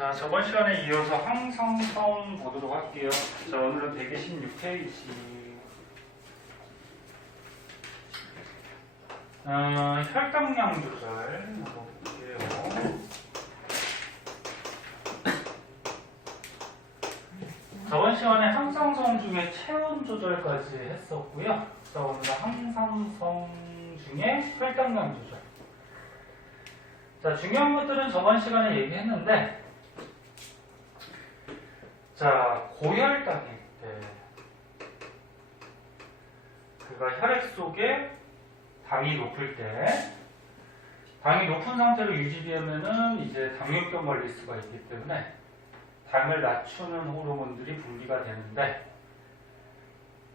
자, 저번 시간에 이어서 항상성 보도록 할게요. 자, 오늘은 126페이지. 혈당량 조절 볼게요. 저번 시간에 항상성 중에 체온 조절까지 했었고요. 자, 오늘은 항상성 중에 혈당량 조절. 자, 중요한 것들은 저번 시간에 얘기했는데, 자, 고혈당일 때, 그가 혈액 속에 당이 높을 때, 당이 높은 상태로 유지되면은 이제 당뇨병 걸릴 수가 있기 때문에 당을 낮추는 호르몬들이 분비가 되는데,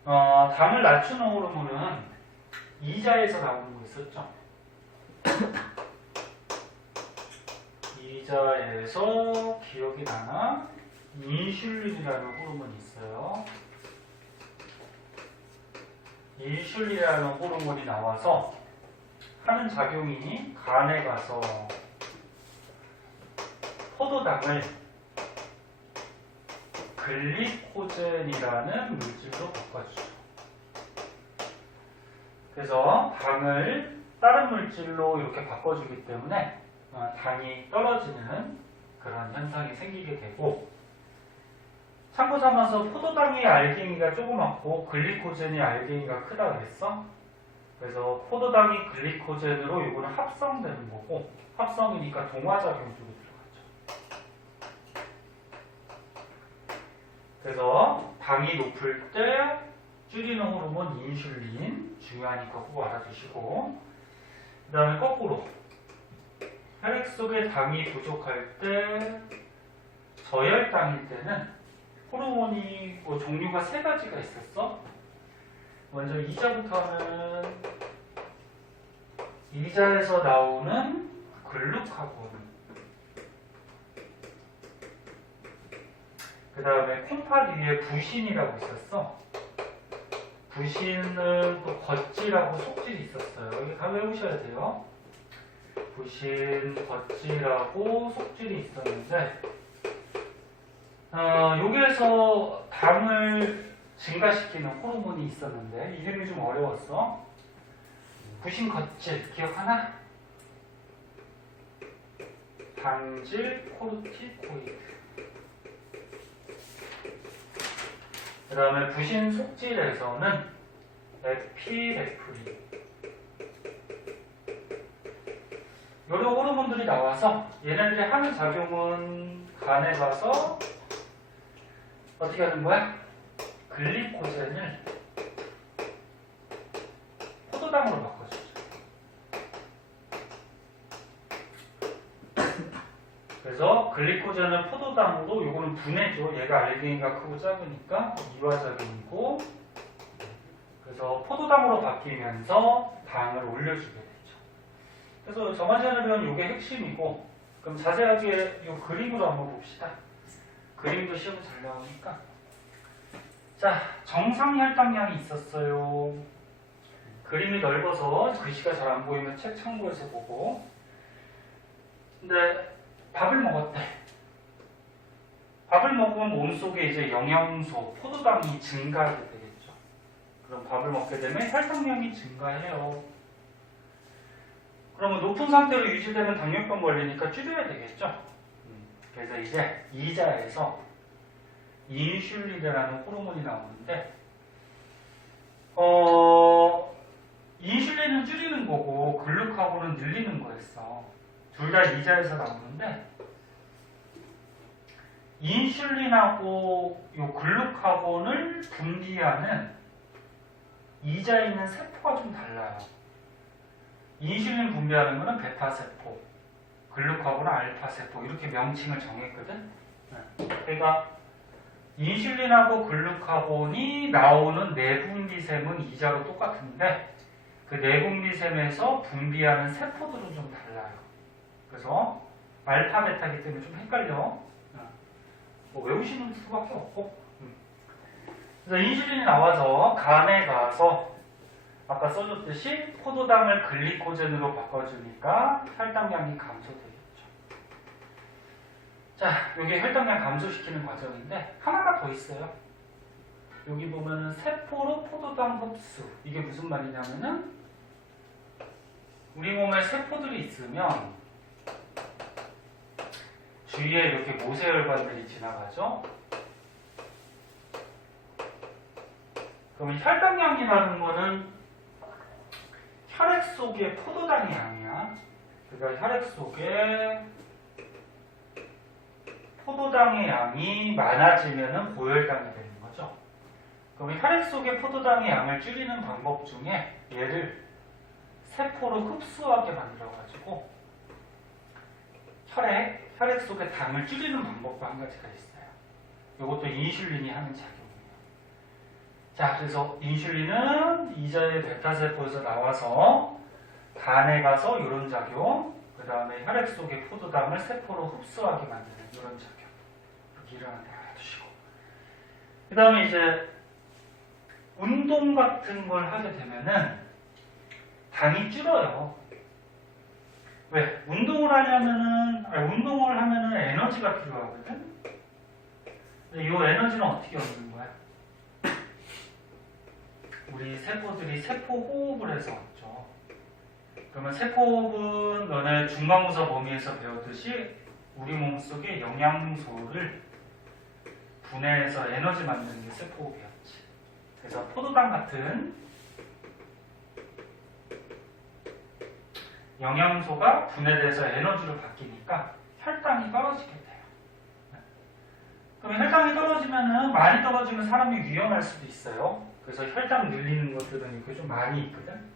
당을 낮추는 호르몬은 이자에서 나오는 거 있었죠? 이자에서 기억이 나나? 인슐린이라는 호르몬이 있어요. 인슐린이라는 호르몬이 나와서 하는 작용이 간에 가서 포도당을 글리코젠이라는 물질로 바꿔주죠. 그래서 당을 다른 물질로 이렇게 바꿔주기 때문에 당이 떨어지는 그런 현상이 생기게 되고, 참고 삼아서 포도당의 알갱이가 조그맣고 글리코젠의 알갱이가 크다 그랬어? 그래서 포도당이 글리코젠으로 이거는 합성되는 거고, 합성이니까 동화작용 쪽에 들어가죠. 그래서 당이 높을 때 줄이는 호르몬 인슐린 중요하니까 꼭 알아두시고, 그 다음에 거꾸로 혈액 속에 당이 부족할 때 저혈당일 때는 호르몬이 종류가 세 가지가 있었어. 먼저 이자부터 하면 이자에서 나오는 글루카곤, 그 다음에 콩팥 위에 부신이라고 있었어. 부신은 또 겉질하고 속질이 있었어요. 여기 다 외우셔야 돼요. 부신, 겉질하고 속질이 있었는데, 여기에서 당을 증가시키는 호르몬이 있었는데 이름이 좀 어려웠어. 부신, 겉질 기억하나? 당질 코르티코이드. 그 다음에 부신 속질에서는 에피네프린. 여러 호르몬들이 나와서 얘네들이 하는 작용은 간에 가서 어떻게 하는 거야? 글리코젠을 포도당으로 바꿔주죠. 그래서 글리코젠을 포도당으로, 요거는 분해죠. 얘가 알갱이가 크고 작으니까 이화작용이고, 그래서 포도당으로 바뀌면서 당을 올려주게 되죠. 그래서 저번 시간에 배운 요게 핵심이고, 그럼 자세하게 요 그림으로 한번 봅시다. 그림도 시험에 잘 나오니까. 자, 정상 혈당량이 있었어요. 그림이 넓어서 글씨가 잘 안 보이면 책 참고해서 보고. 근데 밥을 먹었대. 밥을 먹으면 몸속에 이제 영양소, 포도당이 증가하게 되겠죠. 그럼 밥을 먹게 되면 혈당량이 증가해요. 그러면 높은 상태로 유지되면 당뇨병 걸리니까 줄여야 되겠죠. 그래서 이제 이자에서 인슐린이라는 호르몬이 나오는데, 인슐린은 줄이는 거고 글루카곤은 늘리는 거였어. 둘 다 이자에서 나오는데, 인슐린하고 요 글루카곤을 분비하는 이자에 있는 세포가 좀 달라요. 인슐린 분비하는 거는 베타세포, 글루카곤은 알파세포, 이렇게 명칭을 정했거든. 그러니까 인슐린하고 글루카곤이 나오는 내분비샘은 이자로 똑같은데, 그 내분비샘에서 분비하는 세포들은 좀 달라요. 그래서 알파, 베타이기 때문에 좀 헷갈려. 외우시는 수밖에 없고. 그래서 인슐린이 나와서 간에 가서 아까 써줬듯이 포도당을 글리코젠으로 바꿔주니까 혈당량이 감소되겠죠. 자, 여기 혈당량 감소시키는 과정인데 하나가 더 있어요. 여기 보면은 세포로 포도당 흡수. 이게 무슨 말이냐면은 우리 몸에 세포들이 있으면 주위에 이렇게 모세혈관들이 지나가죠. 그럼 혈당량이라는 거는 혈액 속의 포도당의 양이야. 그러니까 혈액 속에 포도당의 양이 많아지면은 고혈당이 되는 거죠. 그럼 혈액 속의 포도당의 양을 줄이는 방법 중에 얘를 세포로 흡수하게 만들어가지고 혈액 속의 당을 줄이는 방법도 한 가지가 있어요. 이것도 인슐린이 하는 작용이에요. 자, 그래서 인슐린은 이자의 베타세포에서 나와서 간에 가서 이런 작용, 그 다음에 혈액 속의 포도당을 세포로 흡수하게 만드는 이런 작용. 이렇게 일어나는 데 알아두시고. 그 다음에 이제 운동 같은 걸 하게 되면은 당이 줄어요. 왜? 운동을 하면은 에너지가 필요하거든? 근데 이 에너지는 어떻게 얻는 거야? 우리 세포들이 세포호흡을 해서 얻죠. 그러면 세포호흡은 너네 중간고사 범위에서 배웠듯이 우리 몸속에 영양소를 분해해서 에너지 만드는 게 세포호흡이었지. 그래서 포도당 같은 영양소가 분해돼서 에너지로 바뀌니까 혈당이 떨어지게 돼요. 그럼 혈당이 떨어지면은 많이 떨어지면 사람이 위험할 수도 있어요. 그래서 혈당 늘리는 것들은 이렇게 좀 많이 있거든.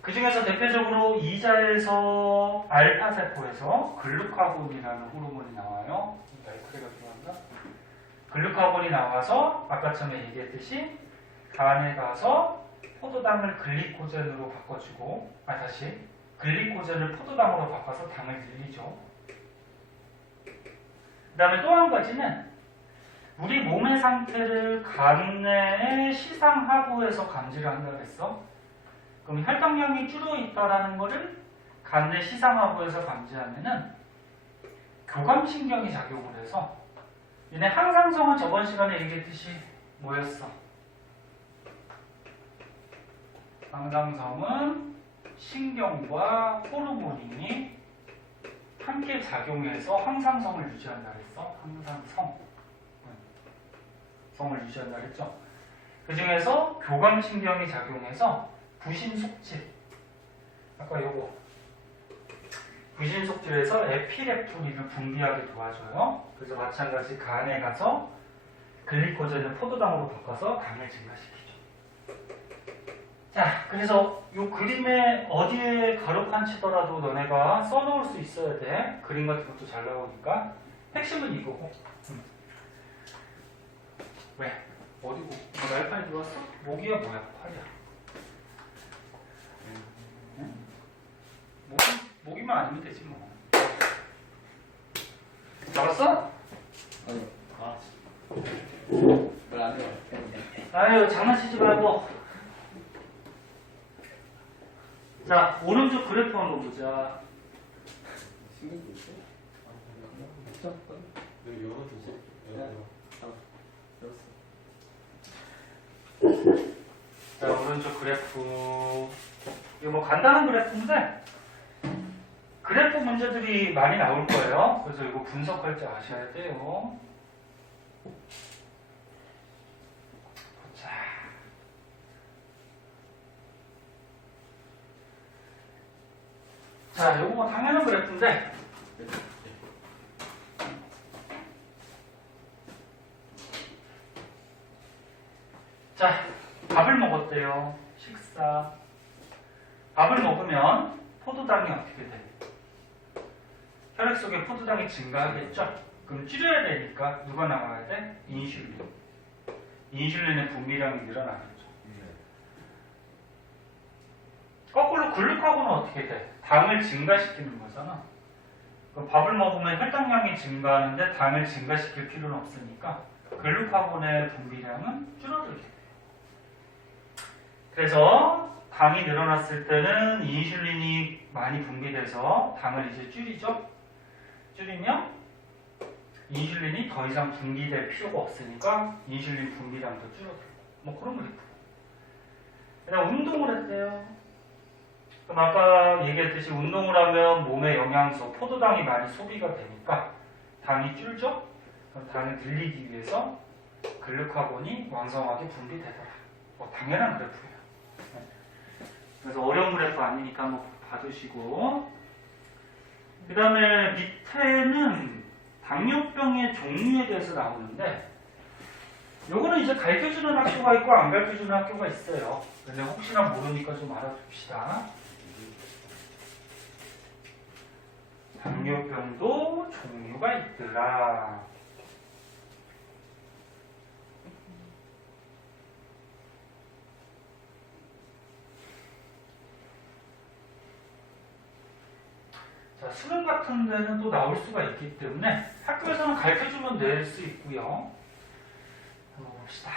그 중에서 대표적으로 이자에서 알파세포에서 글루카곤이라는 호르몬이 나와요. 알코올가 들어간다. 글루카곤이 나와서 아까 전에 얘기했듯이 간에 가서 포도당을 글리코젠으로 바꿔주고, 글리코젠을 포도당으로 바꿔서 당을 늘리죠. 그 다음에 또 한 가지는 우리 몸의 상태를 간내의 시상하부에서 감지를 한다고 했어. 그럼 혈당량이 줄어 있다라는 거를 간내 시상하부에서 감지하면은 교감신경이 작용을 해서 얘네 항상성은 저번 시간에 얘기했듯이 뭐였어? 항상성은 신경과 호르몬이 함께 작용해서 항상성을 유지한다 그랬어. 성을 유지한다 그랬죠. 그 중에서 교감신경이 작용해서 부신속질. 아까 요거. 부신속질에서 에피렙토닌을 분비하게 도와줘요. 그래서 마찬가지 간에 가서 글리코젠을 포도당으로 바꿔서 당을 증가시키죠. 자, 그래서 이 그림에 어디에 가로판 치더라도 너네가 써놓을 수 있어야 돼. 그림 같은 것도 잘 나오니까. 핵심은 이거고. 왜? 어디고? 날판이 들어왔어? 모기야 뭐야? 팔이야. 모기만 아니면 되지 뭐. 잡았어? 아니, 왜안 돼? 아유, 장난치지 말고. 자, 오른쪽 그래프 한번 보자. 신경 쓰지? 여기 열어주지? 열었어. 자, 오른쪽 그래프. 이거 뭐 간단한 그래프인데, 그래프 문제들이 많이 나올 거예요. 그래서 이거 분석할 줄 아셔야 돼요. 보자. 자, 이거 뭐 당연한 그래프인데, 자, 밥을 먹었대요. 식사. 밥을 먹으면 포도당이 어떻게 돼? 혈액 속에 포도당이 증가하겠죠? 그럼 줄여야 되니까 누가 나와야 돼? 인슐린. 인슐린의 분비량이 늘어나겠죠. 거꾸로 글루카곤은 어떻게 돼? 당을 증가시키는 거잖아. 그럼 밥을 먹으면 혈당량이 증가하는데 당을 증가시킬 필요는 없으니까 글루카곤의 분비량은 줄어들게 돼요. 그래서 당이 늘어났을 때는 인슐린이 많이 분비돼서 당을 이제 줄이죠. 줄이면 인슐린이 더 이상 분비될 필요가 없으니까 인슐린 분비량도 줄어들고 뭐 그런 그래프. 그다음 운동을 했대요. 그럼 아까 얘기했듯이 운동을 하면 몸의 영양소, 포도당이 많이 소비가 되니까 당이 줄죠? 그럼 당을 늘리기 위해서 글루카곤이 왕성하게 분비되더라. 뭐 당연한 그래프예요. 네. 그래서 어려운 그래프 아니니까 한번 봐두시고, 그 다음에 밑에는 당뇨병의 종류에 대해서 나오는데, 요거는 이제 가르쳐주는 학교가 있고 안 가르쳐주는 학교가 있어요. 근데 혹시나 모르니까 좀 알아둡시다. 당뇨병도 종류가 있더라. 자, 수능 같은 데는 또 나올 수가 있기 때문에 학교에서는 가르쳐주면 낼 수 있고요. 한번 봅시다.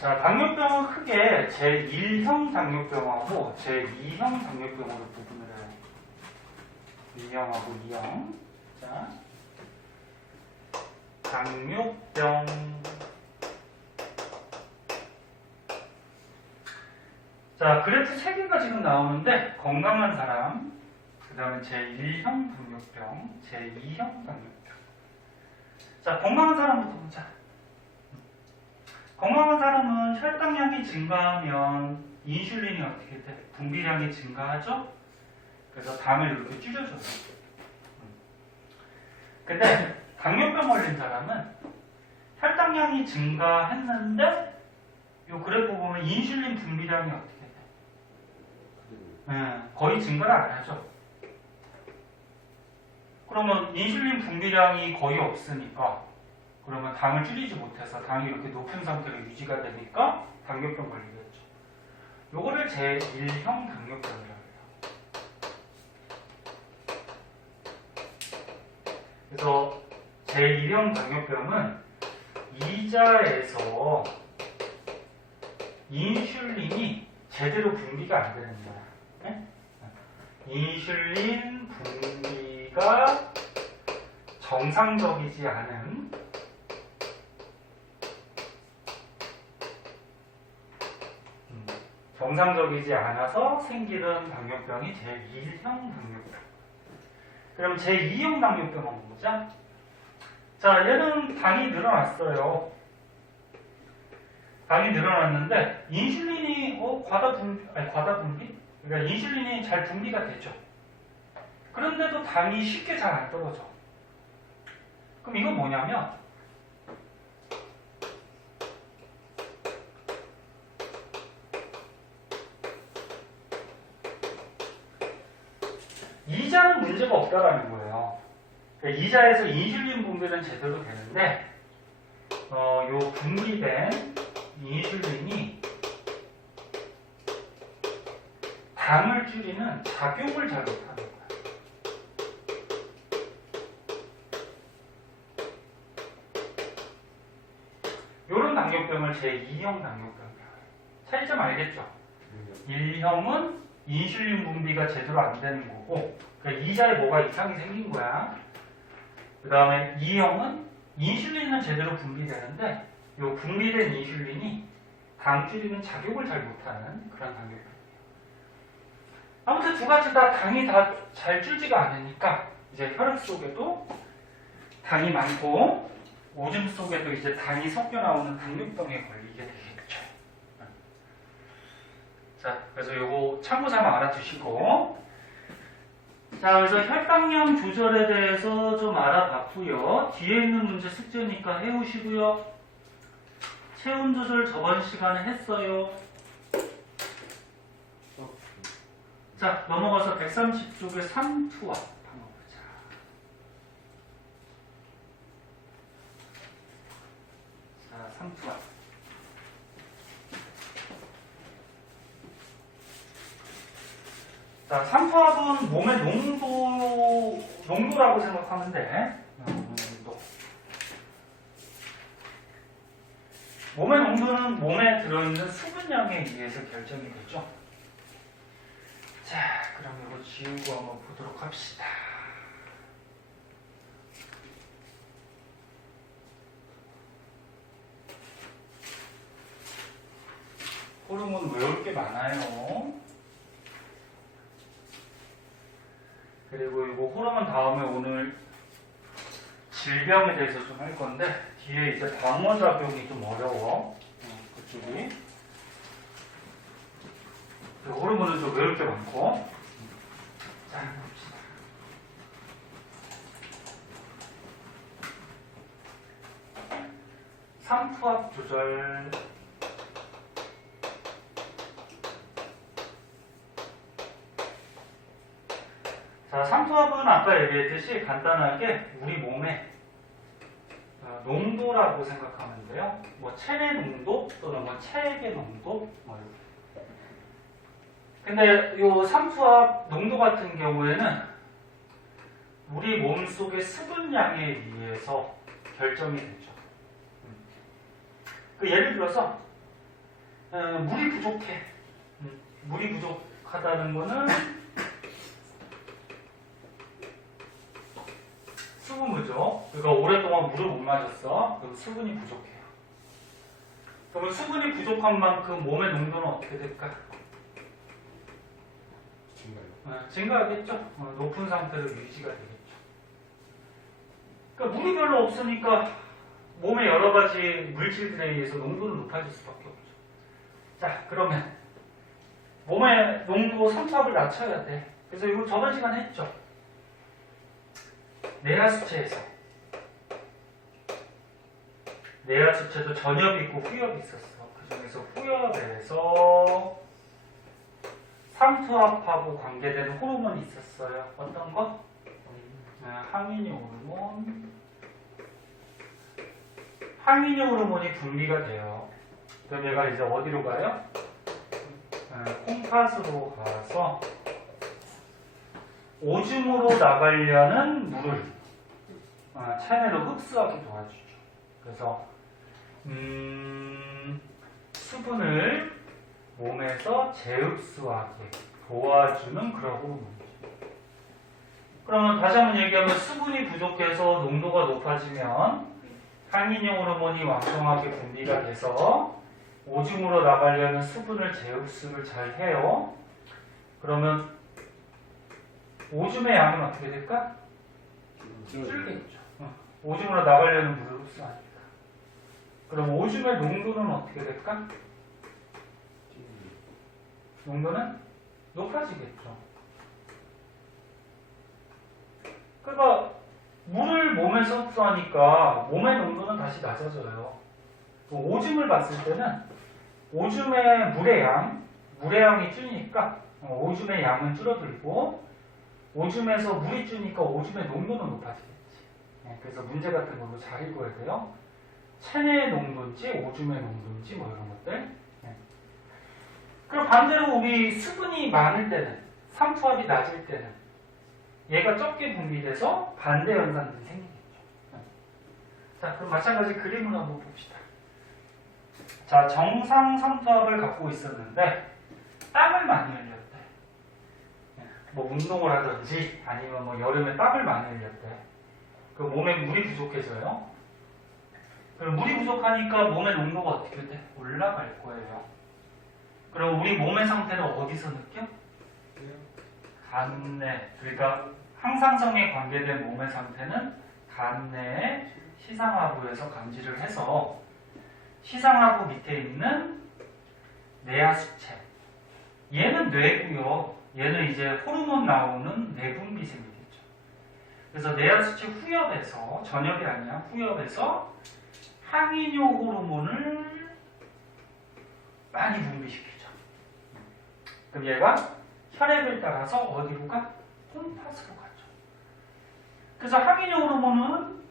자, 당뇨병은 크게 제1형 당뇨병하고 제2형 당뇨병으로 구분을 해요. 1형하고 2형. 자, 당뇨병. 자, 그래프 3개가 지금 나오는데 건강한 사람, 그 다음에 제1형 당뇨병, 제2형 당뇨병. 자, 건강한 사람부터 보자. 건강한 사람은 혈당량이 증가하면 인슐린이 어떻게 돼? 분비량이 증가하죠? 그래서 당을 이렇게 줄여줘요. 근데 당뇨병 걸린 사람은 혈당량이 증가했는데 이 그래프 보면 인슐린 분비량이 어떻게 돼? 거의 증가를 안 하죠. 그러면 인슐린 분비량이 거의 없으니까 그러면 당을 줄이지 못해서 당이 이렇게 높은 상태로 유지가 되니까 당뇨병 걸리겠죠. 요거를 제1형 당뇨병이라고 해요. 그래서 제1형 당뇨병은 이자에서 인슐린이 제대로 분비가 안 되는 거야. 네? 인슐린 분비가 정상적이지 않은 정상적이지 않아서 생기는 당뇨병이 제1형 당뇨병. 그럼 제2형 당뇨병 한번 보자. 자, 얘는 당이 늘어났어요. 당이 늘어났는데 인슐린이 과다 분비? 그러니까 인슐린이 잘 분비가 되죠. 그런데도 당이 쉽게 잘 안 떨어져. 그럼 이건 뭐냐면 이자는 문제가 없다라는 거예요. 그러니까 이자에서 인슐린 분비는 제대로 되는데 요 분비된 인슐린이 당을 줄이는 작용을 잘 못하는 거예요. 요런 당뇨병을 제2형 당뇨병이라고 해요. 차이점 알겠죠? 1형은 인슐린 분비가 제대로 안 되는 거고, 그러니까 이자에 뭐가 이상이 생긴 거야. 그 다음에 2형은 인슐린은 제대로 분비되는데, 요 분비된 인슐린이 당 줄이는 작용을 잘 못하는 그런 당뇨병이에요. 아무튼 두 가지 다 당이 다 잘 줄지가 않으니까 이제 혈액 속에도 당이 많고 오줌 속에도 이제 당이 섞여 나오는 당뇨병에 걸리게 되겠죠. 자, 그래서 요거 참고 삼아 알아두시고, 자, 그래서 혈당량 조절에 대해서 좀 알아봤고요. 뒤에 있는 문제 숙제니까 해오시고요. 체온 조절 저번 시간에 했어요. 자, 넘어가서 130쪽의 3투와 한번 보자. 자, 3투와. 자, 삼투압은 몸의 농도라고 생각하면 돼. 농도. 몸의 농도는 몸에 들어있는 수분량에 의해서 결정이 되죠. 자, 그럼 이거 지우고 한번 보도록 합시다. 호르몬 외울 게 많아요. 그리고 이거 호르몬 다음에 오늘 질병에 대해서 좀 할 건데 뒤에 이제 방어작용이 좀 어려워. 그쪽이. 호르몬은 좀 외울 게 많고. 자, 봅시다. 삼투압 조절. 자, 삼투압은 아까 얘기했듯이 간단하게 우리 몸의 농도라고 생각하면 돼요. 뭐 체내 농도 또는 뭐 체액의 농도 뭐 이렇게. 근데 요 삼투압 농도 같은 경우에는 우리 몸 속의 수분량에 의해서 결정이 되죠. 그 예를 들어서 물이 부족해. 물이 부족하다는 거는 수분 부족. 그러니까 오랫동안 물을 못 마셨어. 그럼 수분이 부족해요. 그러면 수분이 부족한 만큼 몸의 농도는 어떻게 될까? 증가하겠죠. 높은 상태로 유지가 되겠죠. 그러니까 물이 별로 없으니까 몸의 여러 가지 물질들에 의해서 농도는 높아질 수밖에 없죠. 자, 그러면 몸의 농도 삼투압을 낮춰야 돼. 그래서 이거 저번 시간에 했죠. 내하수체에서 내하수체도 전엽이 있고 후엽이 있었어. 그 중에서 후엽에서 삼투압하고 관계되는 호르몬이 있었어요. 어떤 거? 항이뇨 호르몬. 항이뇨 호르몬이 분비가 돼요. 그럼 얘가 이제 어디로 가요? 콩팥으로 가서 오줌으로 나가려는 물을 체내로 흡수하게 도와주죠. 그래서 수분을 몸에서 재흡수하게 도와주는 그런 호르몬이죠. 그러면 다시 한번 얘기하면 수분이 부족해서 농도가 높아지면 항이뇨 호르몬이 왕성하게 분비가 돼서 오줌으로 나가려는 수분을 재흡수를 잘 해요. 그러면 오줌의 양은 어떻게 될까? 줄겠죠. 오줌으로 나가려는 물을 흡수하니까. 그럼 오줌의 농도는 어떻게 될까? 농도는 높아지겠죠. 그러니까 물을 몸에서 흡수하니까 몸의 농도는 다시 낮아져요. 오줌을 봤을 때는 오줌의 물의 양이 줄니까 오줌의 양은 줄어들고 오줌에서 물이 줄니까 오줌의 농도는 높아지겠지. 그래서 문제 같은 걸로 잘 읽어야 돼요. 체내의 농도인지 오줌의 농도인지 뭐 이런 것들. 그럼 반대로 우리 수분이 많을 때는 삼투압이 낮을 때는 얘가 적게 분비돼서 반대 현상들이 생기겠죠. 자, 그럼 마찬가지 그림을 한번 봅시다. 자, 정상 삼투압을 갖고 있었는데 땀을 많이 흘렸대. 뭐 운동을 하든지 아니면 뭐 여름에 땀을 많이 흘렸대. 그 몸에 물이 부족해서요. 그럼 물이 부족하니까 몸의 농도가 어떻게 돼? 올라갈 거예요. 그럼 우리 몸의 상태를 어디서 느껴? 간내. 그러니까 항상성에 관계된 몸의 상태는 간내의 시상하부에서 감지를 해서 시상하부 밑에 있는 내하수체. 얘는 뇌고요. 얘는 이제 호르몬 나오는 내분비샘이겠죠. 그래서 내하수체 후엽에서 전엽이 아니야. 후엽에서 항이뇨 호르몬을 많이 분비시키죠. 그럼 얘가 혈액을 따라서 어디로 가? 콩팥으로 가죠. 그래서 항이뇨 호르몬은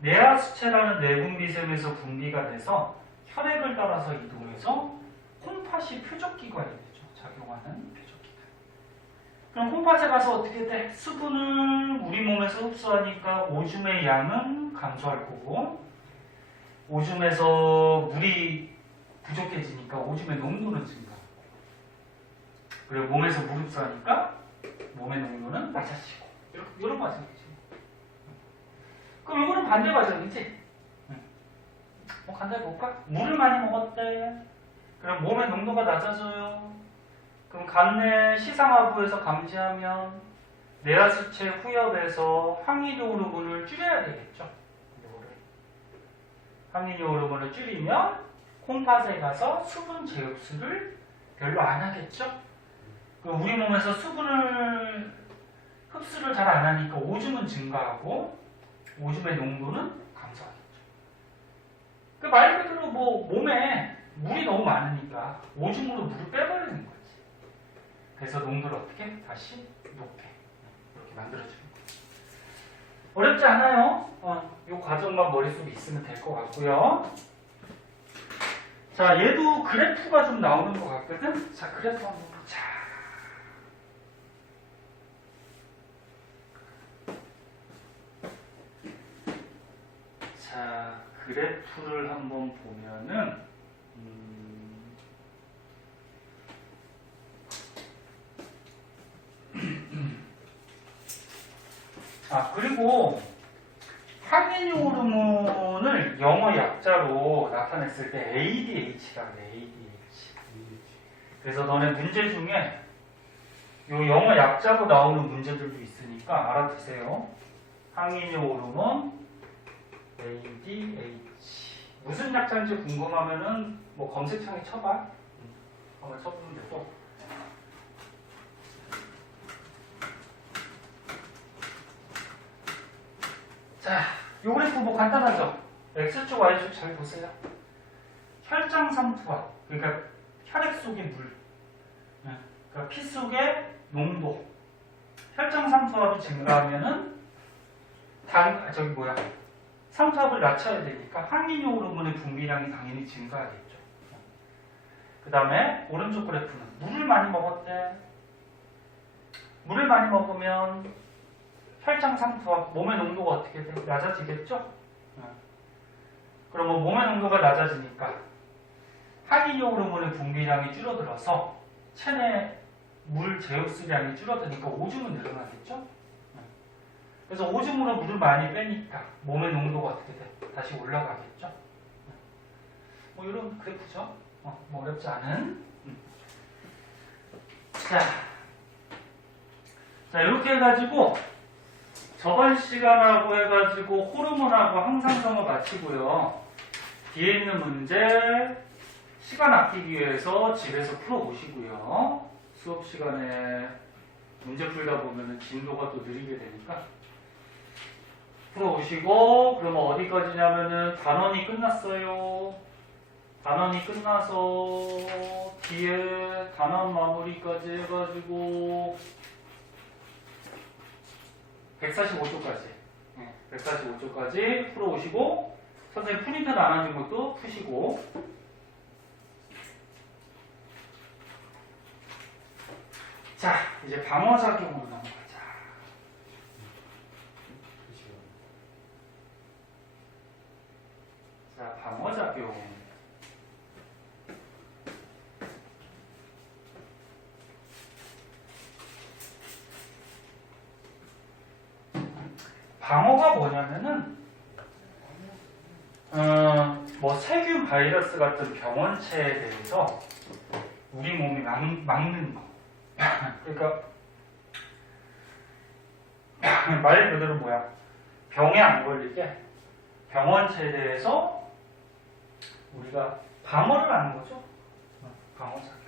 내하수체라는 내분비샘에서 분비가 돼서 혈액을 따라서 이동해서 콩팥이 표적기관이 되죠. 작용하는 표적기관. 그럼 콩팥에 가서 어떻게 돼? 수분을 우리 몸에서 흡수하니까 오줌의 양은 감소할 거고 오줌에서 물이 부족해지니까 오줌의 농도는 증가하고 그리고 몸에서 물 흡수하니까 몸의 농도는 낮아지고. 이런 과정이죠. 그럼 이거는 반대 과정이지? 간단히 볼까? 물을 많이 먹었대. 그럼 몸의 농도가 낮아져요. 그럼 간내 시상하부에서 감지하면 내하수체 후엽에서 항이뇨 호르몬을 줄여야 되겠죠. 항이뇨 호르몬을 줄이면 콩팥에 가서 수분 재흡수를 별로 안 하겠죠. 우리 몸에서 수분을 흡수를 잘 안 하니까 오줌은 증가하고 오줌의 농도는 감소하겠죠. 말 그대로 몸에 물이 너무 많으니까 오줌으로 물을 빼버리는 거지. 그래서 농도를 어떻게? 다시 높게 이렇게 만들어주는 거지. 어렵지 않아요. 이 과정만 머릿속에 있으면 될 것 같고요. 자, 얘도 그래프가 좀 나오는 것 같거든. 자, 그래프 한번 보자. 자, 그래프를 한번 보면은 그리고 항이뇨 호르몬을 영어 약자로 나타냈을 때 ADH라고 해. ADH. 그래서 너네 문제 중에 요 영어 약자로 나오는 문제들도 있으니까 알아두세요. 항이뇨 호르몬 ADH. 무슨 약자인지 궁금하면은 검색창에 쳐봐. 한번 쳐보면 되고. 자, 요 그래프 간단하죠? X축, Y축 잘 보세요. 혈장 삼투압, 그러니까 혈액 속의 물, 그러니까 피 속의 농도. 혈장 삼투압이 증가하면은 삼투압을 낮춰야 되니까 항이뇨 호르몬의 분비량이 당연히 증가하겠죠. 그 다음에 오른쪽 그래프는 물을 많이 먹었대. 물을 많이 먹으면 혈장 삼투압, 몸의 농도가 어떻게 돼? 낮아지겠죠? 그러면 몸의 농도가 낮아지니까 항이뇨 호르몬의 분비량이 줄어들어서 체내 물 재흡수량이 줄어드니까 오줌은 늘어나겠죠? 그래서 오줌으로 물을 많이 빼니까 몸의 농도가 어떻게 돼? 다시 올라가겠죠? 이런 그래프죠? 어렵지 않은. 자, 이렇게 해가지고 저번 시간하고 해가지고 호르몬하고 항상성을 마치고요. 뒤에 있는 문제 시간 아끼기 위해서 집에서 풀어보시고요. 수업 시간에 문제 풀다 보면 진도가 또 느리게 되니까 풀어오시고, 그러면 어디까지냐면은 단원이 끝났어요. 단원이 끝나서 뒤에 단원 마무리까지 해가지고 145쪽까지 145쪽까지 풀어오시고, 선생님 프린트 나눠준 것도 푸시고, 자, 이제 방어작용으로 넘어가자. 자, 방어작용. 방어가 뭐냐면은 세균, 바이러스 같은 병원체에 대해서 우리 몸이 막는 거. 그러니까 말 그대로 병에 안 걸리게 병원체에 대해서 우리가 방어를 하는 거죠. 방어작용.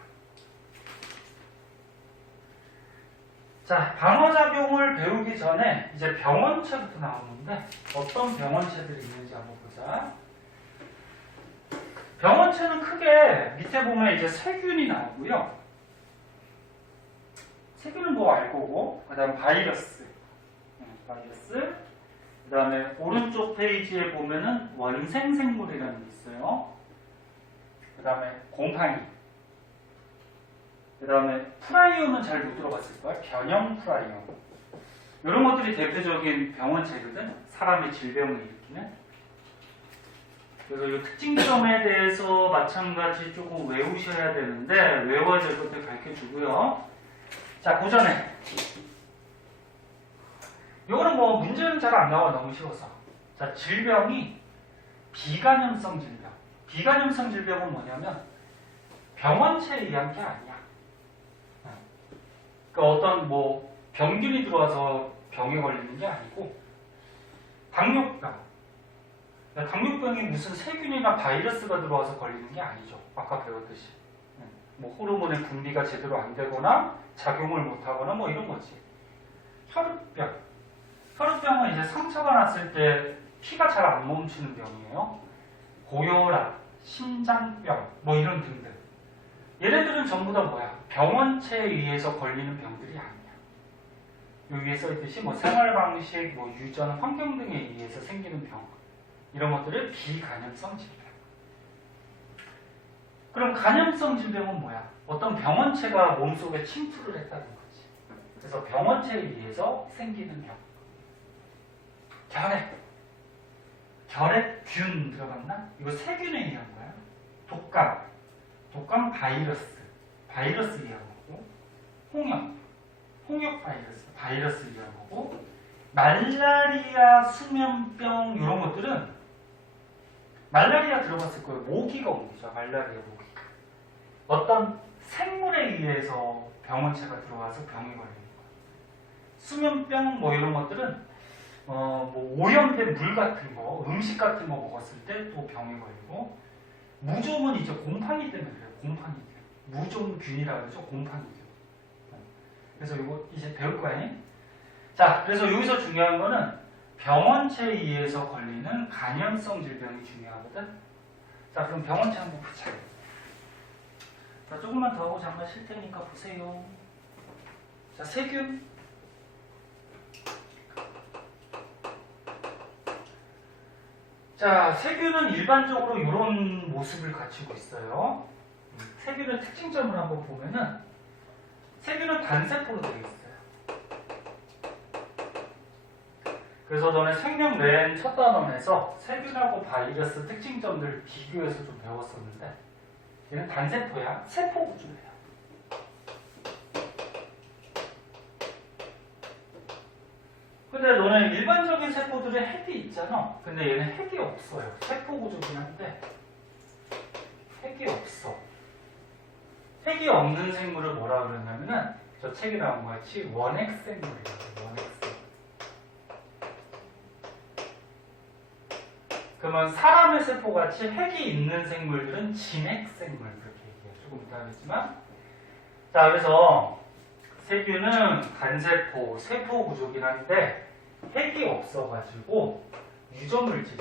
자, 방어작용을 배우기 전에 이제 병원체부터 나오는데 어떤 병원체들이 있는지 한번 보자. 병원체는 크게 밑에 보면 이제 세균이 나오고요. 세균은 알 거고, 그 다음에 바이러스. 그 다음에 오른쪽 페이지에 보면은 원생생물이라는 게 있어요. 그 다음에 곰팡이. 그 다음에 프라이온은 잘 못 들어봤을 거야. 변형 프라이온. 이런 것들이 대표적인 병원체거든. 사람의 질병을 일으키는. 그래서 이 특징점에 대해서 마찬가지 조금 외우셔야 되는데 외워야 될 것들 가르쳐 주고요. 자, 그 전에 요거는 뭐 문제는 잘 안 나와, 너무 쉬워서. 자, 질병이 비간염성 질병. 비간염성 질병은 뭐냐면 병원체에 의한 게 아니야. 그러니까 어떤 뭐 병균이 들어와서 병에 걸리는 게 아니고 당뇨병. 당뇨병이 무슨 세균이나 바이러스가 들어와서 걸리는 게 아니죠. 아까 배웠듯이. 뭐 호르몬의 분비가 제대로 안 되거나 작용을 못 하거나 뭐 이런 거지. 혈우병. 혈우병은 이제 상처가 났을 때 피가 잘 안 멈추는 병이에요. 고혈압, 심장병, 뭐 이런 등등. 얘네들은 전부 다 뭐야? 병원체에 의해서 걸리는 병들이 아니야. 여기에 써있듯이 뭐 생활방식, 뭐 유전, 환경 등에 의해서 생기는 병. 이런 것들을 비간염성 질병. 그럼 간염성 질병은 뭐야? 어떤 병원체가 몸속에 침투를 했다는 거지. 그래서 병원체에 의해서 생기는 병. 결핵. 결핵균 들어갔나? 이거 세균에 의한 거야. 독감. 독감 바이러스. 바이러스 의한 거고. 홍역. 홍역 바이러스. 바이러스 의한 거고. 말라리아, 수면병 이런 것들은 말라리아 들어봤을 거예요. 모기가 온 거죠. 말라리아 모기. 어떤 생물에 의해서 병원체가 들어와서 병이 걸리는 거예요. 수면병 뭐 이런 것들은 뭐 오염된 물 같은 거, 음식 같은 거 먹었을 때 또 병이 걸리고, 무좀은 이제 곰팡이 때문에 그래요. 곰팡이 때문에. 무좀균이라고 그러죠. 곰팡이균. 그래서 이거 이제 배울 거예요. 자, 그래서 여기서 중요한 거는 병원체에 의해서 걸리는 간염성 질병이 중요하거든. 자, 그럼 병원체 한번 보자. 자, 조금만 더 하고 잠깐 쉴 테니까 보세요. 자, 세균. 자, 세균은 일반적으로 이런 모습을 갖추고 있어요. 세균의 특징점을 한번 보면은 세균은 단세포로 되어 있어요. 그래서 너네 생명 맨 첫 단원에서 세균하고 바이러스 특징점들을 비교해서 좀 배웠었는데 얘는 단세포야. 세포 구조예요. 근데 너네 일반적인 세포들의 핵이 있잖아. 근데 얘는 핵이 없어요. 세포 구조긴 한데 핵이 없어. 핵이 없는 생물을 뭐라 그러냐면은 저 책에 나온 것 같이 원핵 생물이라고. 원핵 생물. 그러면 사람의 세포같이 핵이 있는 생물들은 진핵 생물 그렇게 얘기해요. 조금 이따 하겠지만. 자, 그래서 세균은 단세포, 세포 구조긴 한데 핵이 없어가지고 유전물질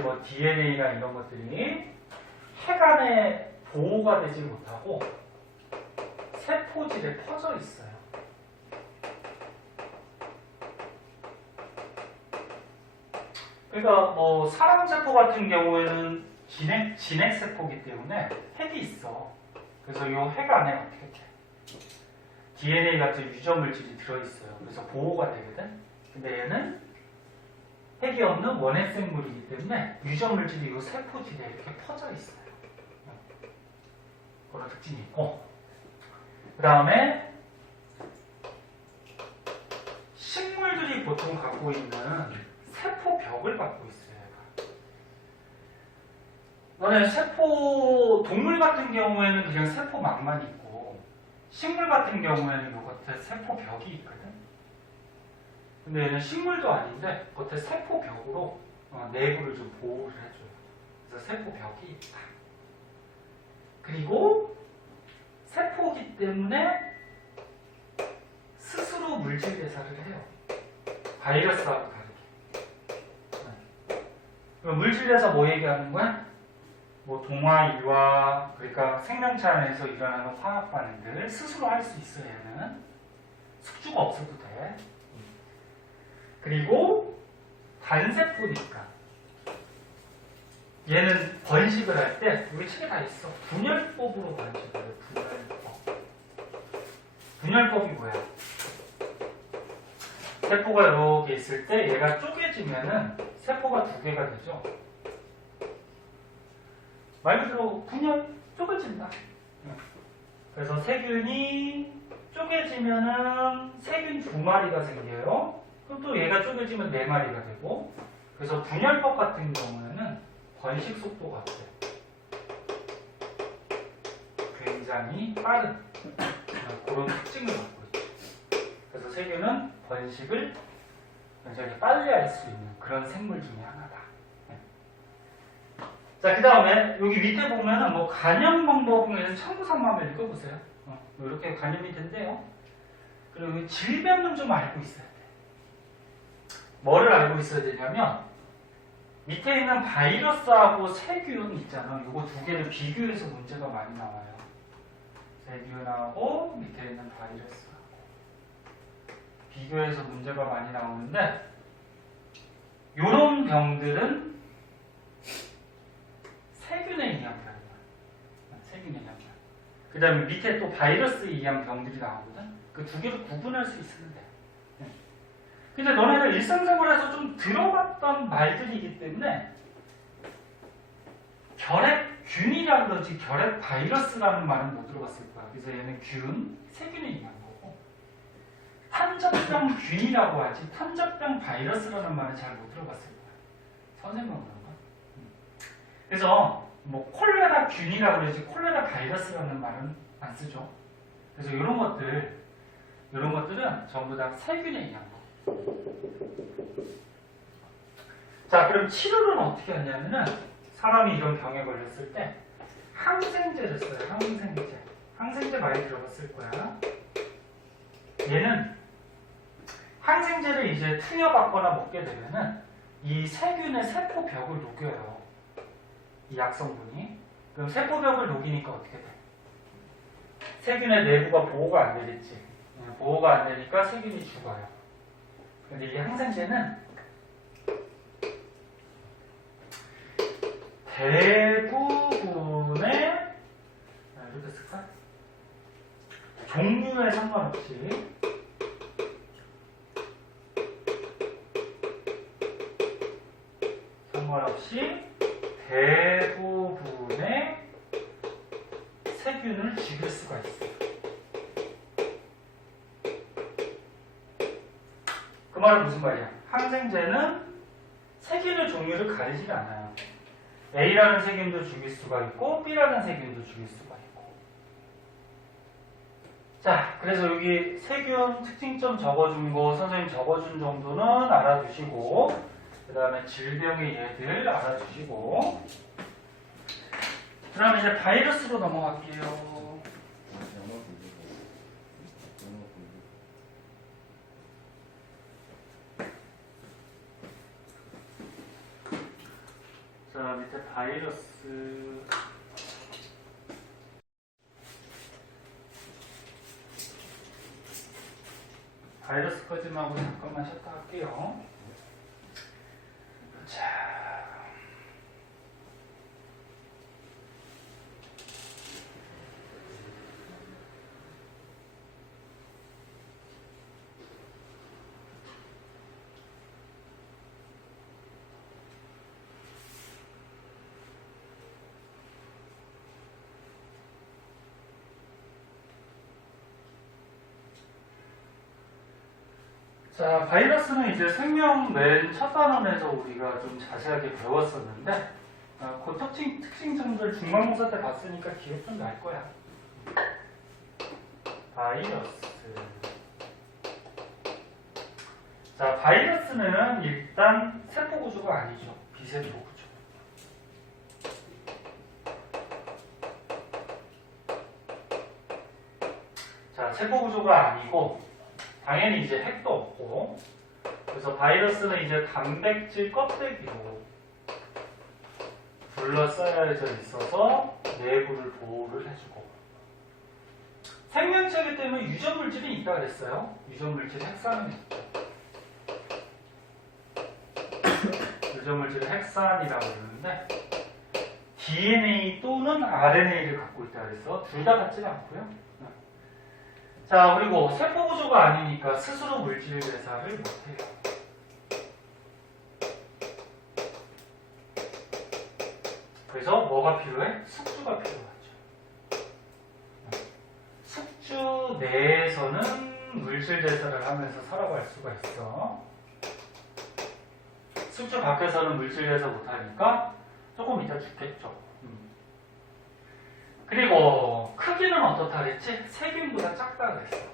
뭐 DNA나 이런 것들이 핵 안에 보호가 되지 못하고 세포질에 퍼져 있어요. 그러니까 뭐 사람 세포 같은 경우에는 진핵 세포이기 때문에 핵이 있어. 그래서 이 핵 안에 어떻게 돼? DNA 같은 유전물질이 들어있어요. 그래서 보호가 되거든. 근데 얘는 핵이 없는 원핵 생물이기 때문에 유전물질이 이 세포질에 이렇게 퍼져 있어요. 그런 특징이 있고, 그 다음에 식물들이 보통 갖고 있는 세포벽을 갖고 있어요. 너네 세포, 동물 같은 경우에는 그냥 세포막만 있고, 식물 같은 경우에는 이 겉에 세포벽이 있거든. 근데 얘는 식물도 아닌데 겉에 세포벽으로 내부를 좀 보호를 해줘요. 그래서 세포벽이 있다. 그리고 세포기 때문에 스스로 물질 대사를 해요. 바이러스하고 다르게. 물질 대사 뭐 얘기하는 거야? 뭐 동화, 일화, 그러니까 생명체 안에서 일어나는 화학 반응들 스스로 할 수 있어요. 얘는 숙주가 없어도 돼. 그리고 단세포니까 얘는 번식을 할 때 우리 책에 다 있어. 분열법으로 번식을 해요. 분열법. 분열법이 뭐야? 세포가 이렇게 있을 때 얘가 쪼개지면은 세포가 두 개가 되죠. 말 그대로 분열, 쪼개진다. 그래서 세균이 쪼개지면은 세균 2마리가 생겨요. 그럼 또 얘가 쪼개지면 4마리가 되고, 그래서 분열법 같은 경우에는 번식 속도가 어때요? 굉장히 빠른 그런 특징을 갖고 있죠. 그래서 세균은 번식을 굉장히 빨리 할 수 있는 그런 생물 중에 하나다. 네. 자, 그 다음에 여기 밑에 보면은 뭐 간염 방법을 참고삼아 한번 읽어보세요. 이렇게 간염이 된대요. 그리고 질병은 좀 알고 있어야 돼. 뭐를 알고 있어야 되냐면 밑에 있는 바이러스하고 세균 있잖아. 이거 두 개를 비교해서 문제가 많이 나와요. 세균하고 밑에 있는 바이러스하고 비교해서 문제가 많이 나오는데 이런 병들은 세균에 의한 병이야. 세균에 의한 병. 그 다음에 밑에 또 바이러스에 의한 병들이 나오거든. 그 두 개를 구분할 수 있으면 돼. 근데 너네들 일상생활에서 좀 들어봤던 말들이기 때문에 결핵균이라 그러지 결핵 바이러스라는 말은 못 들어봤을 거야. 그래서 얘는 균, 세균에 의한 거고 탄저병균이라고 하지 탄저병 바이러스라는 말은 잘 못 들어봤을 거야. 선생님은 그런가? 그래서 뭐 콜레라균이라고 그러지 콜레라 바이러스라는 말은 안 쓰죠. 그래서 이런 것들은 전부 다 세균에 의한 거. 자, 그럼 치료는 어떻게 하냐면은 사람이 이런 병에 걸렸을 때 항생제를 써요. 항생제. 항생제 많이 들어봤을 거야. 얘는 항생제를 이제 투여받거나 먹게 되면은 이 세균의 세포벽을 녹여요. 이 약성분이. 그럼 세포벽을 녹이니까 어떻게 돼? 세균의 내부가 보호가 안 되겠지. 보호가 안 되니까 세균이 죽어요. 근데 이 항생제는 대부분의 이렇게 쓸까? 종류에 상관없이 대부분의 세균을 죽일 수가 있어요. 그 말은 무슨 말이야? 항생제는 세균의 종류를 가리지 않아요. A라는 세균도 죽일 수가 있고 B라는 세균도 죽일 수가 있고. 자, 그래서 여기 세균 특징점 적어준 거 선생님 적어준 정도는 알아두시고 그 다음에 질병의 예들 알아두시고 그 다음에 이제 바이러스로 넘어갈게요. 자, 밑에 바이러스. 바이러스까지만 하고 잠깐만 쉬었다 할게요. 자. 자, 바이러스는 이제 생명 맨 첫 단원에서 우리가 좀 자세하게 배웠었는데 그 특징점들 중간고사 때 봤으니까 기억 좀 날 거야. 바이러스. 자, 바이러스는 일단 세포 구조가 아니죠. 비세포 구조. 자, 세포 구조가 아니고 당연히 이제 핵도 없고 그래서 바이러스는 이제 단백질 껍데기로 둘러싸여져 있어서 내부를 보호를 해주고 생명체이기 때문에 유전물질이 있다 그랬어요. 유전물질 핵산은 있죠. 유전물질 핵산이라고 그러는데 DNA 또는 RNA를 갖고 있다 그래서 둘 다 같지는 않고요. 자, 그리고 세포 구조가 아니니까 스스로 물질 배사를 못해요. 그래서 뭐가 필요해? 숙주가 필요하죠. 숙주 내에서는 물질 대사를 하면서 살아갈 수가 있어. 숙주 밖에서는 물질 대사 못하니까 조금 이따 죽겠죠. 그리고 크기는 어떻다 그랬지? 세균보다 작다 그랬어.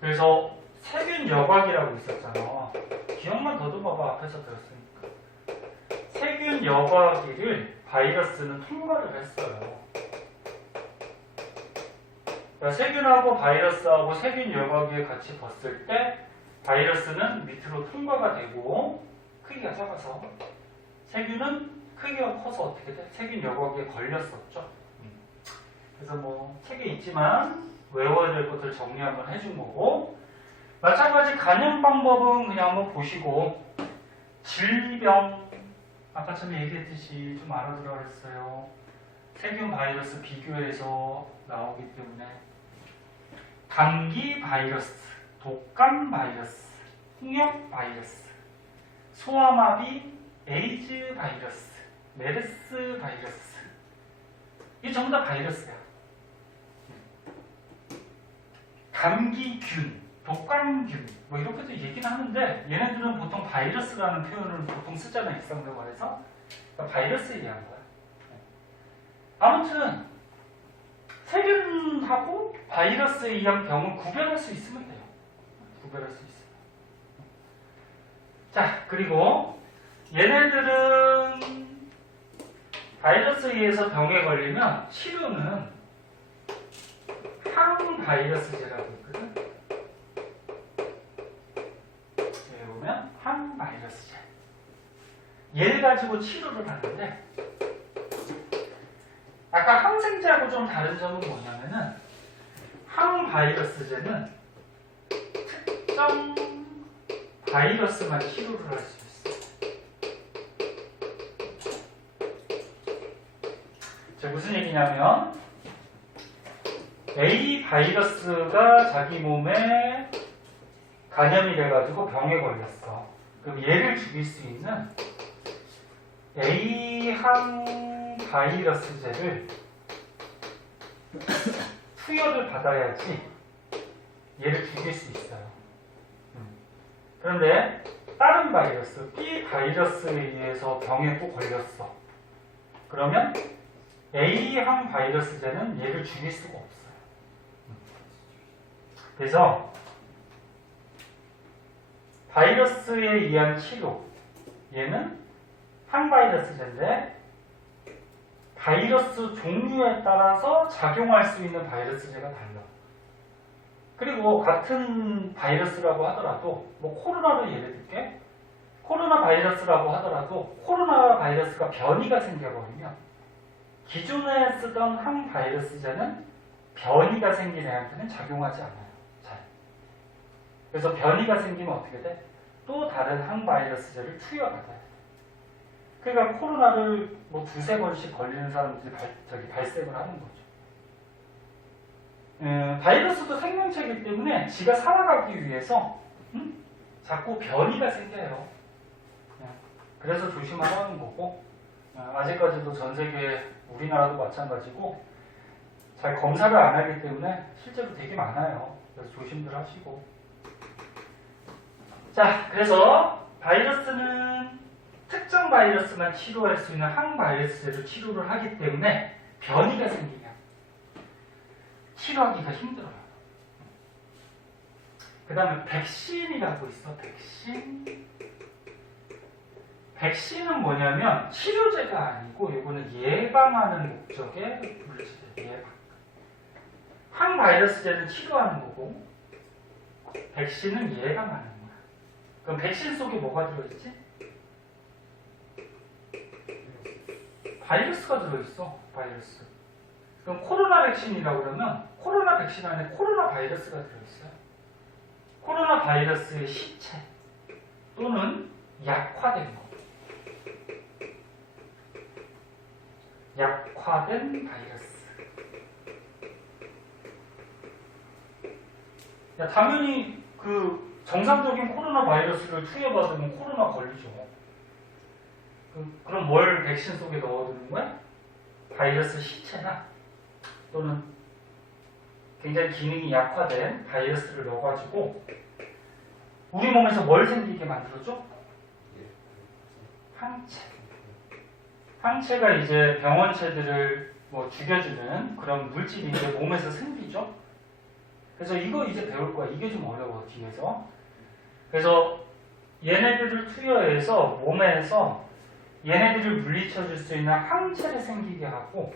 그래서 세균 여과기라고 있었잖아. 기억만 더듬어봐. 앞에서 들었으니까. 세균 여과기를 바이러스는 통과를 했어요. 그러니까 세균하고 바이러스하고 세균 여과기에 같이 벗을 때 바이러스는 밑으로 통과가 되고 크기가 작아서 세균은 크기가 커서 어떻게 돼? 세균 여과기에 걸렸었죠. 그래서 뭐 책에 있지만 외워야 될 것들 정리 한번 해준 거고, 마찬가지 감염 방법은 그냥 한번 보시고, 질병 아까 전에 얘기했듯이 좀 알아들어 그랬어요. 세균 바이러스 비교해서 나오기 때문에 감기 바이러스, 독감 바이러스, 홍역 바이러스, 소아마비, 에이즈 바이러스, 메르스 바이러스, 이게 전부 다 바이러스야. 감기균, 독감균 뭐 이렇게도 얘기는 하는데 얘네들은 보통 바이러스라는 표현을 보통 쓰잖아요. 일상생활에서. 그러니까 바이러스에 의한 거야. 아무튼 세균하고 바이러스에 의한 병은 구별할 수 있으면 돼요. 구별할 수 있어요. 자, 그리고 얘네들은 바이러스에 의해서 병에 걸리면 치료는 항바이러스제라고 있거든. 여기 보면 항바이러스제. 얘를 가지고 치료를 하는데, 아까 항생제하고 좀 다른 점은 뭐냐면은 항바이러스제는 특정 바이러스만 치료를 할 수 있어요. 자, 무슨 얘기냐면 A 바이러스가 자기 몸에 감염이 돼가지고 병에 걸렸어. 그럼 얘를 죽일 수 있는 A 항바이러스제를 투여를 받아야지 얘를 죽일 수 있어요. 그런데 다른 바이러스, B 바이러스에 의해서 병에 또 걸렸어. 그러면 A 항바이러스제는 얘를 죽일 수가 없어요. 그래서 바이러스에 의한 치료, 얘는 항바이러스제인데 바이러스 종류에 따라서 작용할 수 있는 바이러스제가 달라. 그리고 같은 바이러스라고 하더라도 뭐 코로나를 예를 들게, 코로나 바이러스라고 하더라도 코로나 바이러스가 변이가 생겨버리면 기존에 쓰던 항바이러스제는 변이가 생긴 애한테는 작용하지 않아요. 잘. 그래서 변이가 생기면 어떻게 돼? 또 다른 항바이러스제를 투여받아야 돼. 그러니까 코로나를 뭐 두세 번씩 걸리는 사람들이 발생을 하는 거죠. 바이러스도 생명체이기 때문에 지가 살아가기 위해서 자꾸 변이가 생겨요. 그래서 조심하라는 거고, 아직까지도 전 세계, 우리나라도 마찬가지고 잘 검사를 안 하기 때문에 실제로 되게 많아요. 그래서 조심들 하시고. 자, 그래서 바이러스는 특정 바이러스만 치료할 수 있는 항바이러스제로 치료를 하기 때문에 변이가 생기면 치료하기가 힘들어요. 그 다음에 백신이라고 있어. 백신은 뭐냐면 치료제가 아니고 이거는 예방하는 목적의 물질이에요. 예방. 항바이러스제는 치료하는 거고 백신은 예방하는 거야. 그럼 백신 속에 뭐가 들어있지? 바이러스가 들어있어. 바이러스. 그럼 코로나 백신이라고 그러면 코로나 백신 안에 코로나 바이러스가 들어있어요. 코로나 바이러스의 시체 또는 약화된 거. 약화된 바이러스. 야, 당연히 그 정상적인 코로나 바이러스를 투여받으면 코로나 걸리죠. 그럼 뭘 백신 속에 넣어두는 거야? 바이러스 시체나 또는 굉장히 기능이 약화된 바이러스를 넣어가지고 우리 몸에서 뭘 생기게 만들어줘? 항체. 항체가 이제 병원체들을 뭐 죽여주는 그런 물질이 이제 몸에서 생기죠. 그래서 이거 이제 배울 거야. 이게 좀 어려워 뒤에서. 그래서 얘네들을 투여해서 몸에서 얘네들을 물리쳐줄 수 있는 항체를 생기게 하고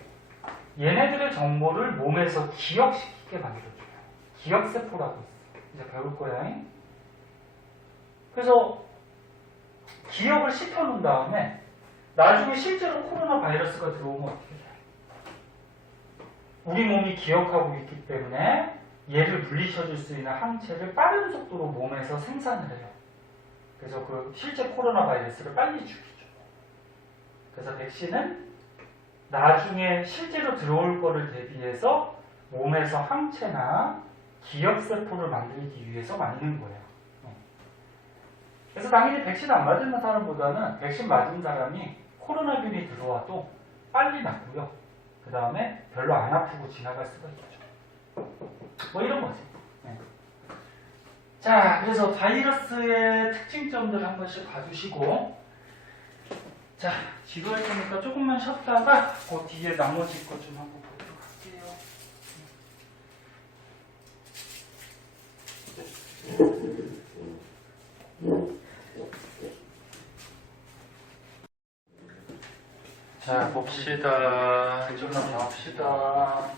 얘네들의 정보를 몸에서 기억시키게 만들어줘요. 기억세포라고 있어. 이제 배울 거야. 그래서 기억을 시켜놓은 다음에 나중에 실제로 코로나 바이러스가 들어오면 어떻게 돼? 우리 몸이 기억하고 있기 때문에 얘를 물리쳐줄 수 있는 항체를 빠른 속도로 몸에서 생산을 해요. 그래서 그 실제 코로나 바이러스를 빨리 죽이죠. 그래서 백신은 나중에 실제로 들어올 거를 대비해서 몸에서 항체나 기억세포를 만들기 위해서 만드는 거예요. 그래서 당연히 백신 안 맞은 사람보다는 백신 맞은 사람이 코로나균이 들어와도 빨리 낫고요. 그 다음에 별로 안 아프고 지나갈 수가 있죠. 뭐 이런 거지. 네. 자, 그래서 바이러스의 특징점들 한 번씩 봐주시고, 자, 지루할 테니까 조금만 쉬었다가 그 뒤에 나머지 것 좀 한번 보도록 할게요. 자, 봅시다. 이쪽으로 봅시다.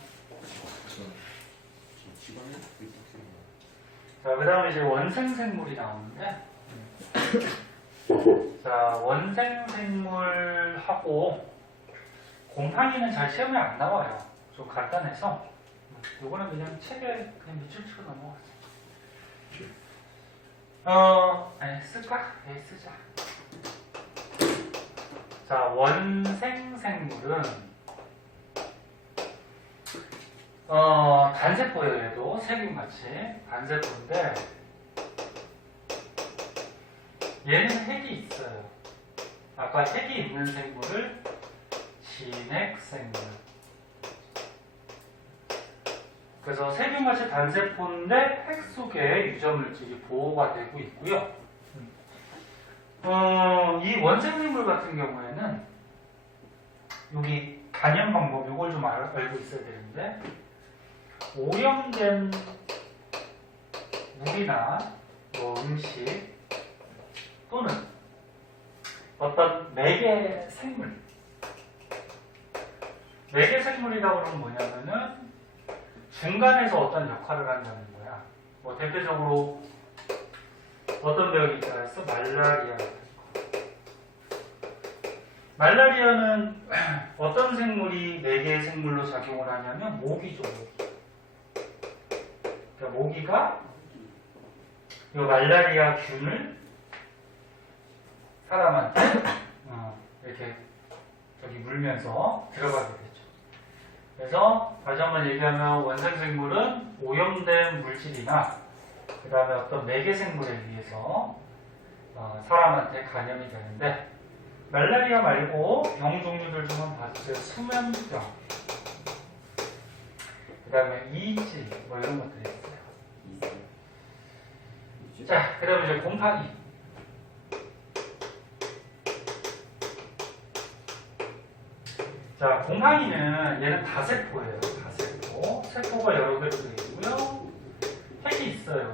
자, 그 다음에 이제 원생생물이 나오는데, 자, 원생생물하고 곰팡이는 잘 시험에 안 나와요. 좀 간단해서. 요거는 그냥 책에 그냥 밑줄 치고 넘어가세요. 쓸까? 네, 쓰자. 자, 원생생물은 단세포예요. 얘도 세균같이 단세포인데 얘는 핵이 있어요. 아까 핵이 있는 생물을 진핵생물. 그래서 세균같이 단세포인데 핵 속에 유전물질이 보호가 되고 있고요. 이 원생생물 같은 경우에는 여기 간염 방법 이걸 좀 알고 있어야 되는데 오염된 물이나 뭐 음식 또는 어떤 매개 생물이라고 하면 뭐냐면은 중간에서 어떤 역할을 한다는 거야. 뭐 대표적으로 어떤 병이 있어? 말라리아. 말라리아는 어떤 생물이 매개 생물로 작용을 하냐면 모기죠. 모기. 그러니까 모기가 이 말라리아 균을 사람한테 이렇게 저기 물면서 들어가게 되죠. 그래서 다시 한번 얘기하면 원생생물은 오염된 물질이나 그 다음에 어떤 매개생물에 의해서 사람한테 감염이 되는데 말라리아 말고 병 종류들 좀 한번 봐주세요. 수면병, 그 다음에 이질 뭐 이런 것들이 있어요. 자, 그 다음에 이제 곰팡이. 자, 곰팡이는 얘는 다세포예요. 다세포. 세포가 여러 개로 되어 있고요. 핵이 있어요.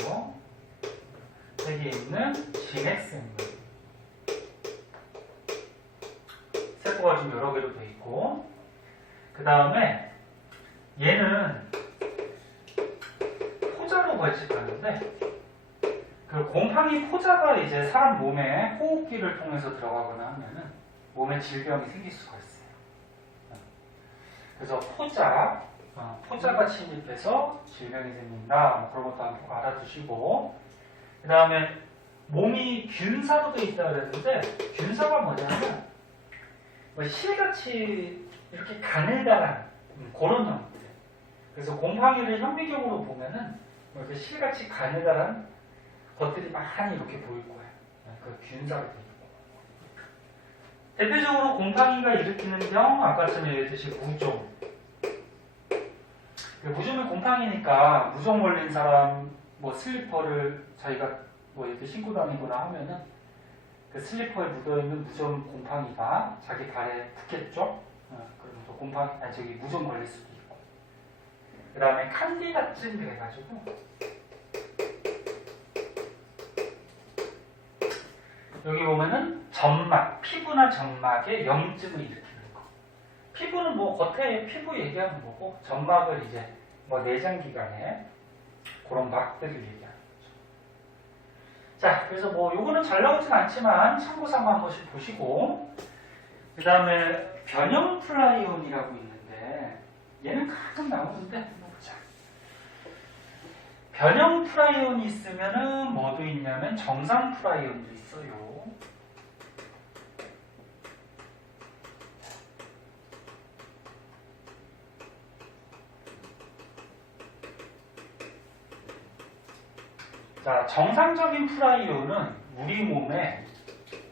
핵이 있는 진핵생물. 세포가 좀 여러 개로 되어 있고, 그 다음에 얘는 포자로 벌집하는데, 그 곰팡이 포자가 이제 사람 몸에 호흡기를 통해서 들어가거나 하면은 몸에 질병이 생길 수가 있어요. 그래서 포자가 침입해서 질병이 생긴다. 뭐 그런 것도 한번 알아두시고, 그 다음에 몸이 균사로 되어 있다 그랬는데 균사가 뭐냐면 뭐 실같이 이렇게 가늘다란 그런 형태. 그래서 곰팡이를 현미경으로 보면은 뭐 이렇게 실같이 가늘다란 것들이 많이 이렇게 보일 거예요. 그 균사로 되어 있고. 대표적으로 곰팡이가 일으키는 병, 아까처럼 얘기했듯이 무좀. 무좀이 곰팡이니까 무좀 걸린 사람 뭐 슬리퍼를 자기가 뭐 이렇게 신고 다니거나 하면은 그 슬리퍼에 묻어있는 무좀 곰팡이가 자기 발에 붙겠죠? 그러면서 무좀 걸릴 수도 있고. 그 다음에 칸디다증 그래가지고 여기 보면은 점막, 피부나 점막에 염증을 일으키는 거. 피부는 뭐 겉에 피부 얘기하는 거고, 점막을 이제 뭐 내장기관에 그런 막들을 얘기하는 거죠. 자, 그래서 뭐 요거는 잘 나오진 않지만 참고삼아 한 번씩 보시고, 그 다음에 변형 플라이온이라고 있는데 얘는 가끔 나오는데 한번 보자. 변형 플라이온이 있으면은 뭐도 있냐면 정상 플라이온도 있어요. 자, 정상적인 프라이온은 우리 몸에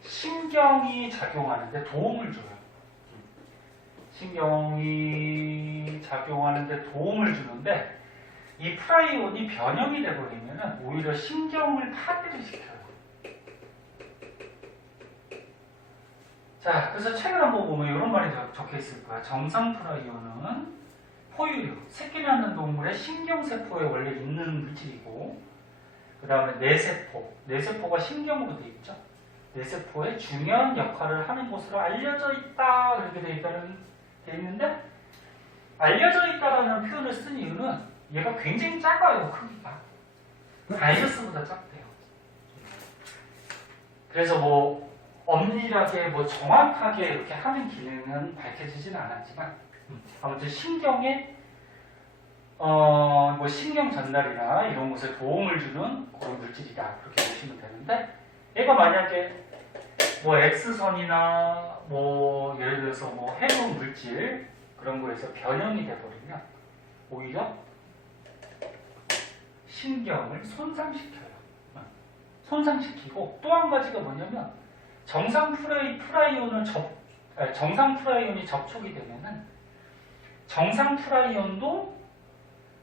신경이 작용하는데 도움을 줘요. 신경이 작용하는데 도움을 주는데 이 프라이온이 변형이 돼버리면 오히려 신경을 파괴를 시켜요. 자, 그래서 책을 한번 보면 이런 말이 적혀 있을 거야. 정상 프라이온은 포유류, 새끼 낳는 동물의 신경세포에 원래 있는 물질이고, 그 다음에 뇌세포, 뇌세포가 신경으로 되어 있죠. 뇌세포에 중요한 역할을 하는 것으로 알려져 있다, 그렇게 되어 있는데, 알려져 있다라는 표현을 쓴 이유는 얘가 굉장히 작아요, 크기가. 바이러스보다 작대요. 그래서 뭐 엄밀하게 뭐 정확하게 이렇게 하는 기능은 밝혀지진 않았지만, 아무튼 신경에 뭐 신경 전달이나 이런 것에 도움을 주는 그런 물질이다, 그렇게 보시면 되는데, 얘가 만약에 뭐 X선이나 뭐 예를 들어서 뭐 해로운 물질 그런 거에서 변형이 돼버리면 오히려 신경을 손상시켜요. 손상시키고, 또 한 가지가 뭐냐면 정상 프라이온이 접촉이 되면은 정상 프라이온도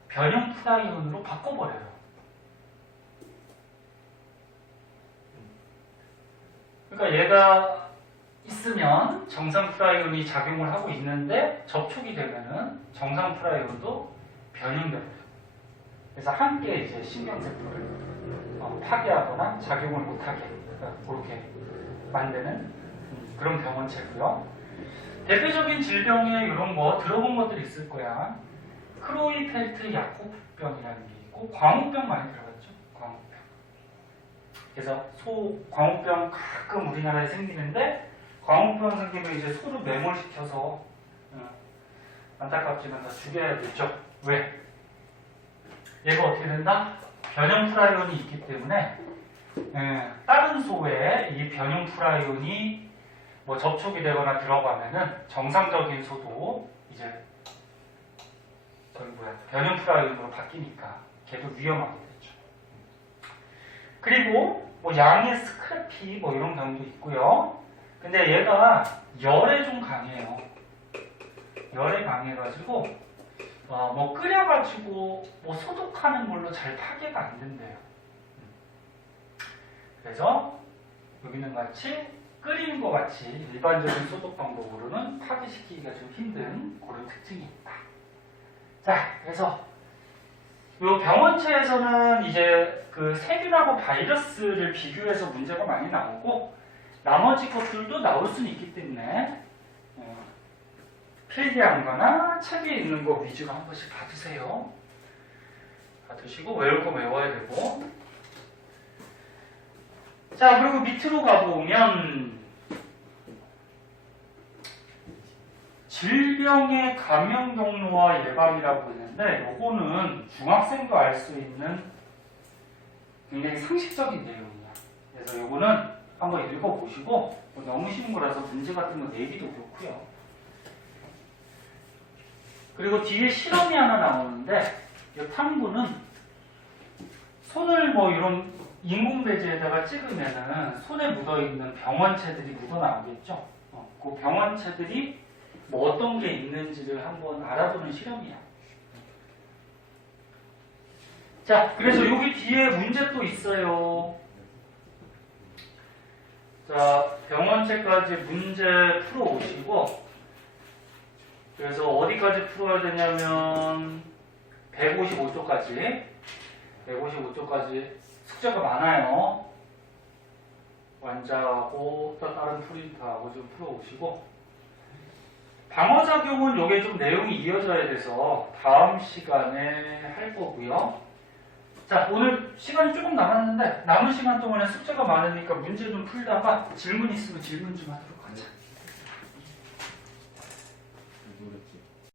변형 프라이온으로 바꿔버려요. 그러니까 얘가 있으면 정상 프라이온이 작용을 하고 있는데 접촉이 되면은 정상 프라이온도 변형돼버려요. 그래서 함께 이제 신경세포를 파괴하거나 작용을 못하게 그렇게 만드는 그런 병원체고요. 대표적인 질병에 이런 거 들어본 것들이 있을 거야. 크로이펠트 야코브병이라는 게 있고, 광우병 많이 들어봤죠? 광우병. 그래서 광우병 가끔 우리나라에 생기는데, 광우병 생기면 이제 소를 매몰시켜서 안타깝지만 다 죽여야 되죠. 왜? 얘가 어떻게 된다? 변형 프라이온이 있기 때문에 다른 소에 이 변형 프라이온이 뭐 접촉이 되거나 들어가면은 정상적인 소도 이제 변형 프라이온으로 바뀌니까 걔도 위험하게 되죠. 그리고 뭐 양의 스크래피 뭐 이런 경우도 있고요. 근데 얘가 열에 좀 강해요. 열에 강해가지고 뭐 끓여가지고 뭐 소독하는 걸로 잘 파괴가 안 된대요. 그래서 여기는 같이 끓이는 것 같이 일반적인 소독 방법으로는 파괴시키기가 좀 힘든 그런 특징이 있다. 자, 그래서 이 병원체에서는 이제 그 세균하고 바이러스를 비교해서 문제가 많이 나오고, 나머지 것들도 나올 수는 있기 때문에 필기한 거나 책에 있는 거 위주로 한 번씩 봐주세요. 봐두시고 외울 거 외워야 되고. 자, 그리고 밑으로 가보면 질병의 감염 경로와 예방이라고 있는데, 요거는 중학생도 알 수 있는 굉장히 상식적인 내용이야. 그래서 요거는 한번 읽어보시고, 너무 쉬운 거라서 문제 같은 거 내기도 그렇고요. 그리고 뒤에 실험이 하나 나오는데, 이 탐구는 손을 뭐 이런 인공배지에다가 찍으면은 손에 묻어있는 병원체들이 묻어나오겠죠. 그 병원체들이 뭐 어떤 게 있는지를 한번 알아보는 실험이야. 자, 그래서 여기 뒤에 문제 또 있어요. 자, 병원체까지 문제 풀어오시고, 그래서 어디까지 풀어야 되냐면 155쪽까지 숙제가 많아요. 완자하고 또 다른 프린트하고 좀 풀어오시고, 방어작용은 요게 좀 내용이 이어져야 돼서 다음 시간에 할 거고요. 자, 오늘 시간이 조금 남았는데 남은 시간 동안에 숙제가 많으니까 문제 좀 풀다가 질문 있으면 질문 좀 하도록 하자. 모르겠지.